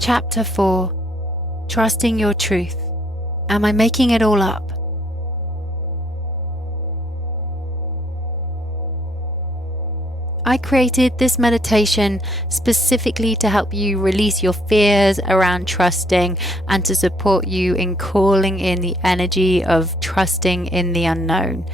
Chapter 4. Trusting your truth. Am I making it all up? I created this meditation specifically to help you release your fears around trusting and to support you in calling in the energy of trusting in the unknown.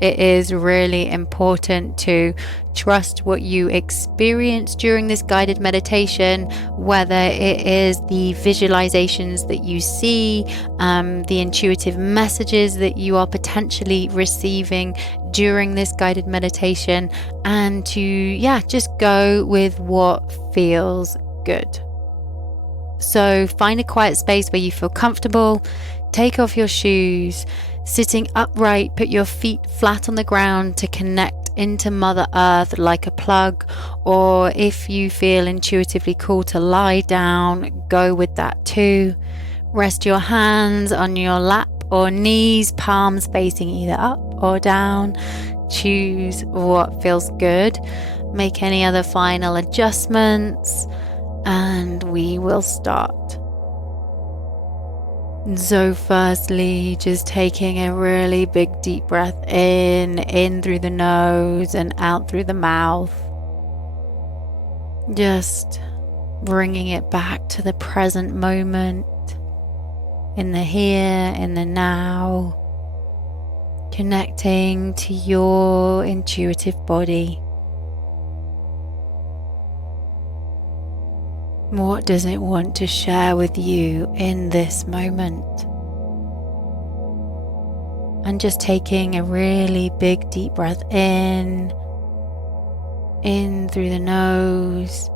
It is really important to trust what you experience during this guided meditation, whether it is the visualizations that you see, the intuitive messages that you are potentially receiving during this guided meditation, and to just go with what feels good. So find a quiet space where you feel comfortable. Take off your shoes. Sitting upright, put your feet flat on the ground to connect into Mother Earth like a plug, or if you feel intuitively called to lie down, go with that too. Rest your hands on your lap or knees, palms facing either up or down. Choose what feels good. Make any other final adjustments, and we will start. So firstly, just taking a really big deep breath in through the nose and out through the mouth. Just bringing it back to the present moment, in the here, in the now, connecting to your intuitive body. What does it want to share with you in this moment? And just taking a really big deep breath in through the nose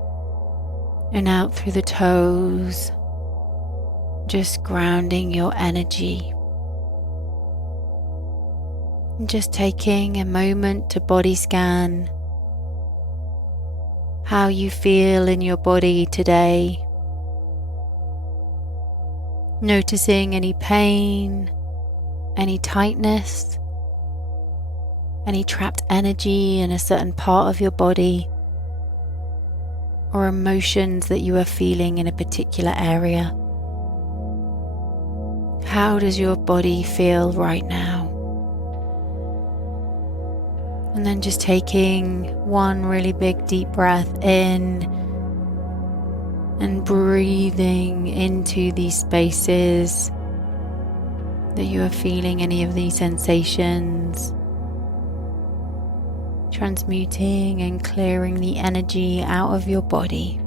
and out through the toes, just grounding your energy. And just taking a moment to body scan how you feel in your body today. Noticing any pain, any tightness, any trapped energy in a certain part of your body, or emotions that you are feeling in a particular area. How does your body feel right now? And then just taking one really big deep breath in and breathing into these spaces that you are feeling any of these sensations, transmuting and clearing the energy out of your body.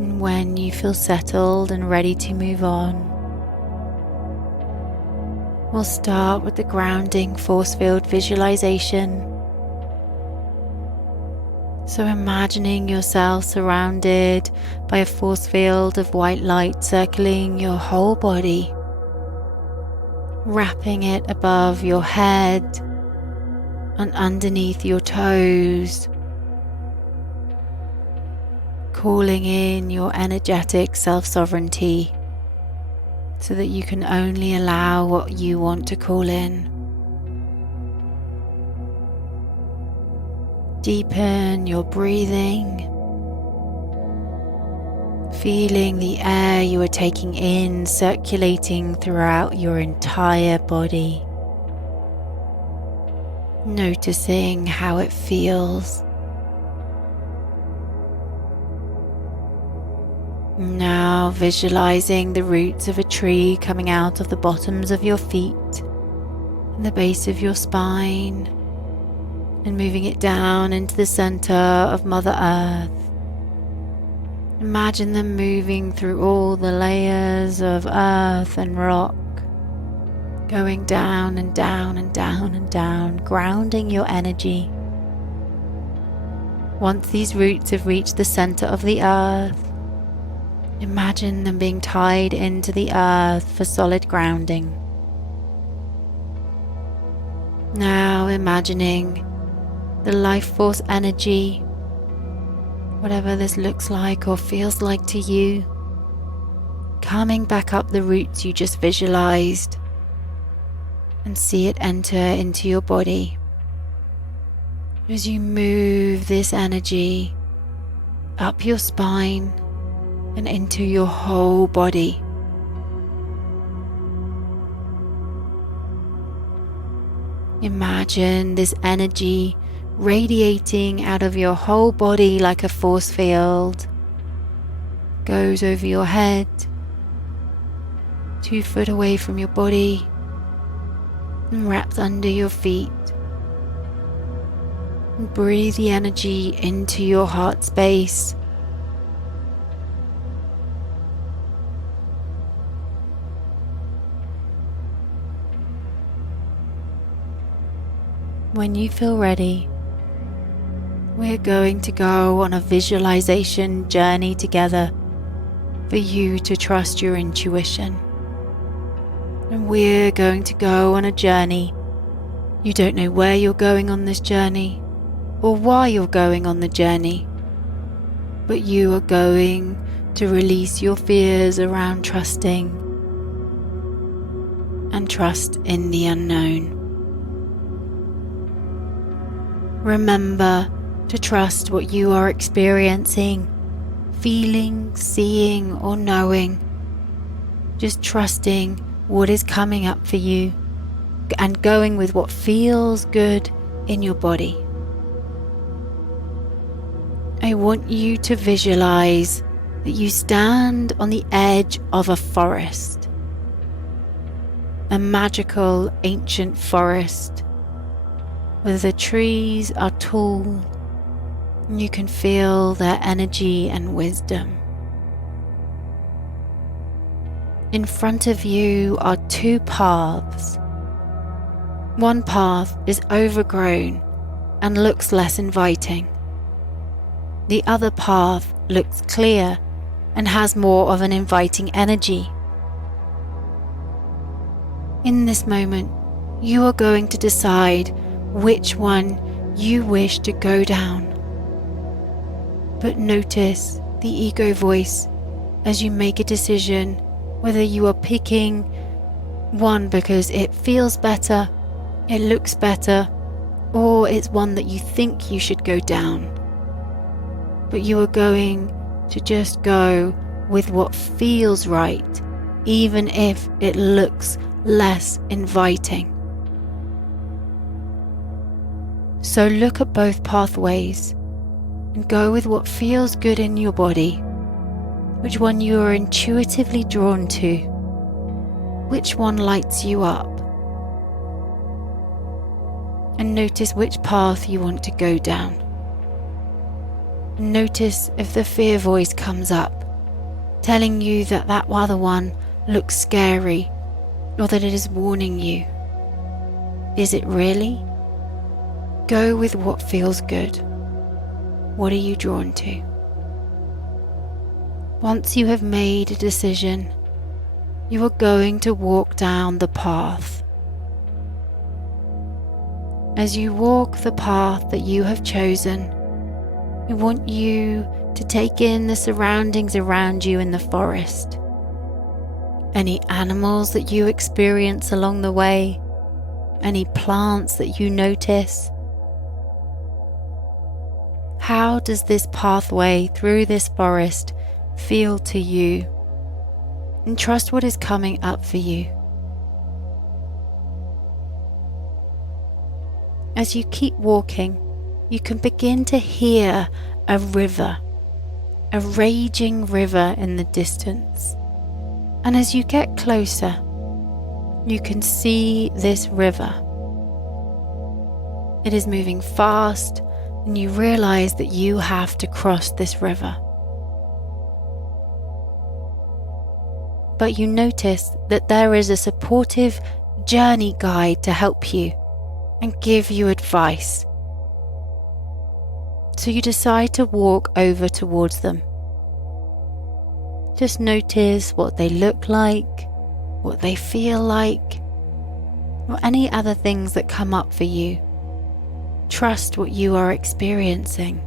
And when you feel settled and ready to move on, we'll start with the grounding force field visualization. So imagining yourself surrounded by a force field of white light circling your whole body, wrapping it above your head and underneath your toes, calling in your energetic self-sovereignty so that you can only allow what you want to call in. Deepen your breathing, feeling the air you are taking in circulating throughout your entire body, noticing how it feels. Now visualizing the roots of a tree coming out of the bottoms of your feet and the base of your spine, and moving it down into the center of Mother Earth. Imagine them moving through all the layers of earth and rock, going down and down and down and down, grounding your energy. Once these roots have reached the center of the earth, imagine them being tied into the earth for solid grounding. Now imagining the life force energy, whatever this looks like or feels like to you, coming back up the roots you just visualized, and see it enter into your body. As you move this energy up your spine and into your whole body. Imagine this energy radiating out of your whole body like a force field. Goes over your head, 2 foot away from your body, and wraps under your feet. And breathe the energy into your heart space. When you feel ready, we're going to go on a visualization journey together for you to trust your intuition. And we're going to go on a journey. You don't know where you're going on this journey or why you're going on the journey, but you are going to release your fears around trusting and trust in the unknown. Remember to trust what you are experiencing, feeling, seeing, or knowing. Just trusting what is coming up for you and going with what feels good in your body. I want you to visualize that you stand on the edge of a forest, a magical ancient forest where the trees are tall and you can feel their energy and wisdom. In front of you are 2 paths. One path is overgrown and looks less inviting. The other path looks clear and has more of an inviting energy. In this moment, you are going to decide which one you wish to go down. But notice the ego voice as you make a decision whether you are picking one because it feels better, it looks better, or it's one that you think you should go down. But you are going to just go with what feels right, even if it looks less inviting. So look at both pathways and go with what feels good in your body, which one you are intuitively drawn to, which one lights you up. And notice which path you want to go down. And notice if the fear voice comes up, telling you that that other one looks scary or that it is warning you. Is it really? Go with what feels good. What are you drawn to? Once you have made a decision, you are going to walk down the path. As you walk the path that you have chosen, I want you to take in the surroundings around you in the forest. Any animals that you experience along the way, any plants that you notice. How does this pathway through this forest feel to you? And trust what is coming up for you. As you keep walking, you can begin to hear a river, a raging river in the distance. And as you get closer, you can see this river. It is moving fast, and you realize that you have to cross this river. But you notice that there is a supportive journey guide to help you and give you advice. So you decide to walk over towards them. Just notice what they look like, what they feel like, or any other things that come up for you. Trust what you are experiencing.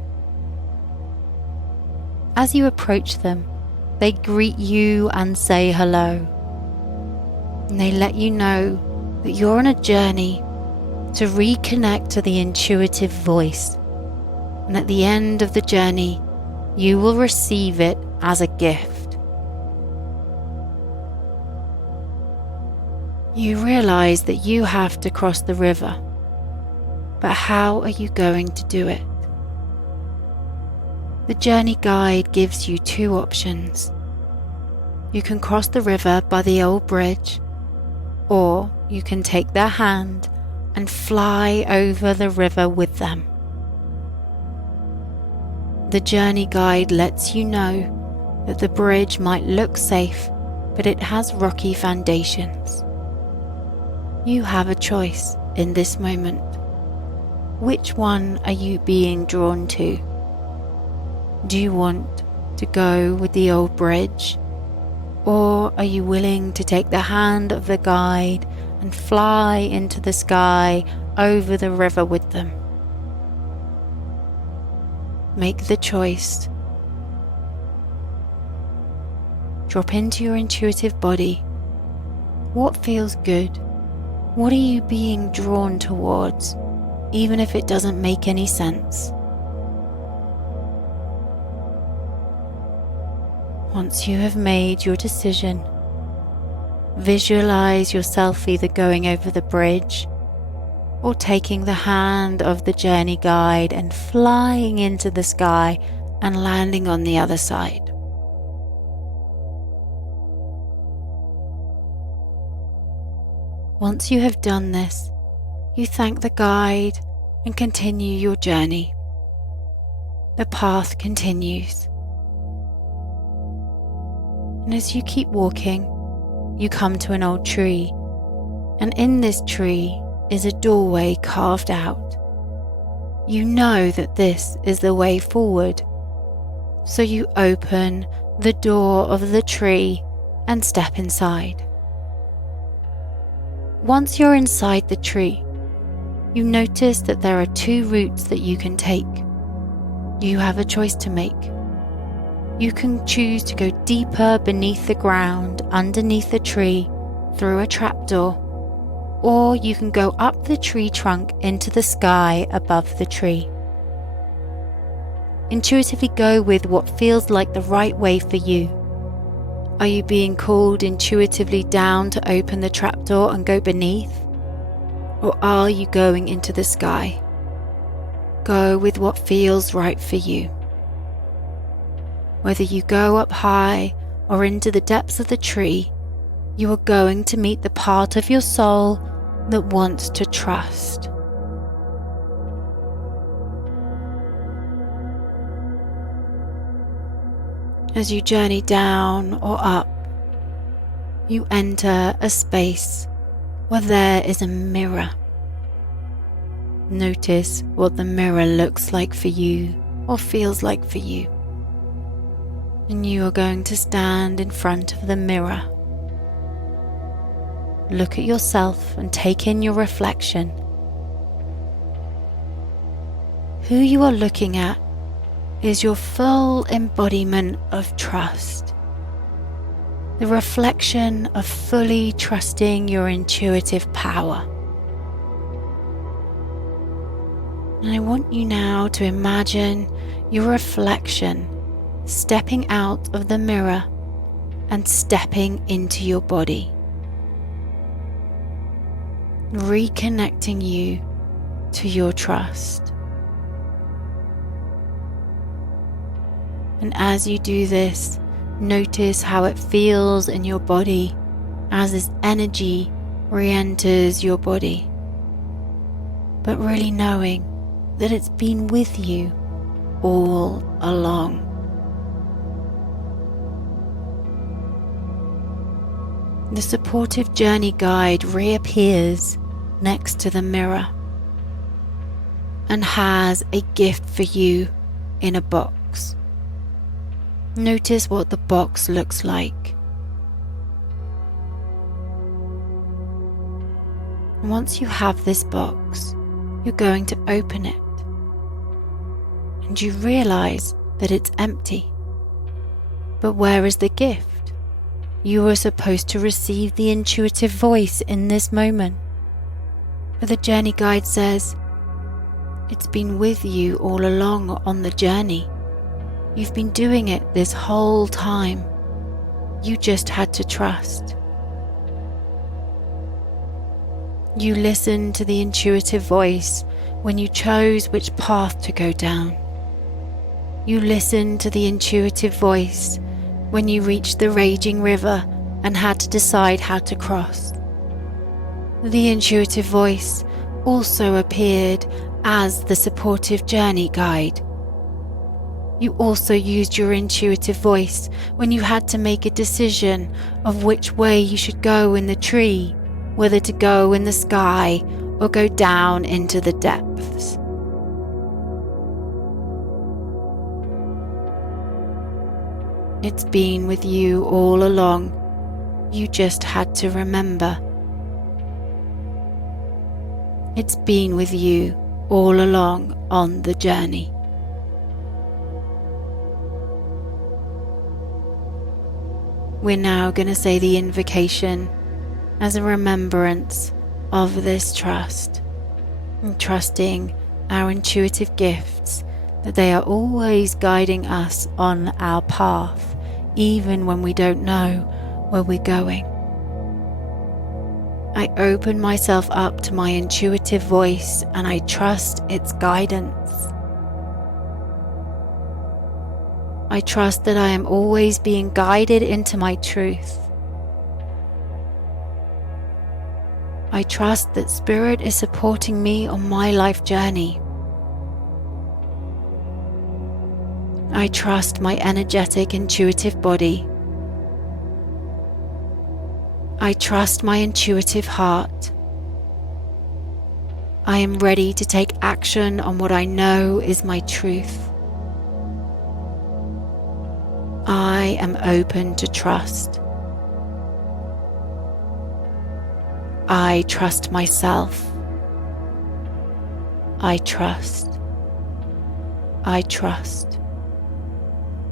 As you approach them, they greet you and say hello. And they let you know that you're on a journey to reconnect to the intuitive voice, and at the end of the journey, you will receive it as a gift. You realize that you have to cross the river, but how are you going to do it? The journey guide gives you two options. You can cross the river by the old bridge, or you can take their hand and fly over the river with them. The journey guide lets you know that the bridge might look safe, but it has rocky foundations. You have a choice in this moment. Which one are you being drawn to? Do you want to go with the old bridge? Or are you willing to take the hand of the guide and fly into the sky over the river with them? Make the choice. Drop into your intuitive body. What feels good? What are you being drawn towards, even if it doesn't make any sense? Once you have made your decision, visualize yourself either going over the bridge or taking the hand of the journey guide and flying into the sky and landing on the other side. Once you have done this, you thank the guide and continue your journey. The path continues. And as you keep walking, you come to an old tree, and in this tree is a doorway carved out. You know that this is the way forward, so you open the door of the tree and step inside. Once you're inside the tree, you notice that there are two routes that you can take. You have a choice to make. You can choose to go deeper beneath the ground, underneath the tree, through a trapdoor, or you can go up the tree trunk into the sky above the tree. Intuitively go with what feels like the right way for you. Are you being called intuitively down to open the trapdoor and go beneath? Or are you going into the sky? Go with what feels right for you. Whether you go up high or into the depths of the tree, you are going to meet the part of your soul that wants to trust. As you journey down or up, you enter a space where there is a mirror. Notice what the mirror looks like for you or feels like for you. And you are going to stand in front of the mirror. Look at yourself and take in your reflection. Who you are looking at is your full embodiment of trust. The reflection of fully trusting your intuitive power. And I want you now to imagine your reflection stepping out of the mirror and stepping into your body, reconnecting you to your trust. And as you do this, notice how it feels in your body as this energy re-enters your body, but really knowing that it's been with you all along. The supportive journey guide reappears next to the mirror and has a gift for you in a box. Notice what the box looks like. Once you have this box, you're going to open it, and you realize that it's empty. But where is the gift? You were supposed to receive the intuitive voice in this moment. The journey guide says, it's been with you all along on the journey. You've been doing it this whole time. You just had to trust. You listened to the intuitive voice when you chose which path to go down. You listened to the intuitive voice when you reached the raging river and had to decide how to cross. The intuitive voice also appeared as the supportive journey guide. You also used your intuitive voice when you had to make a decision of which way you should go in the tree, whether to go in the sky or go down into the depths. It's been with you all along. You just had to remember. It's been with you all along on the journey. We're now going to say the invocation as a remembrance of this trust, and trusting our intuitive gifts that they are always guiding us on our path, even when we don't know where we're going. I open myself up to my intuitive voice and I trust its guidance. I trust that I am always being guided into my truth. I trust that Spirit is supporting me on my life journey. I trust my energetic, intuitive body. I trust my intuitive heart. I am ready to take action on what I know is my truth. I am open to trust. I trust myself. I trust. I trust.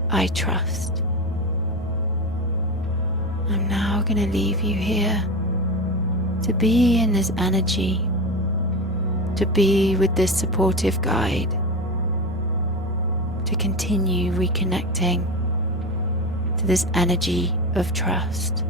I trust. I'm now going to leave you here to be in this energy, to be with this supportive guide, to continue reconnecting to this energy of trust.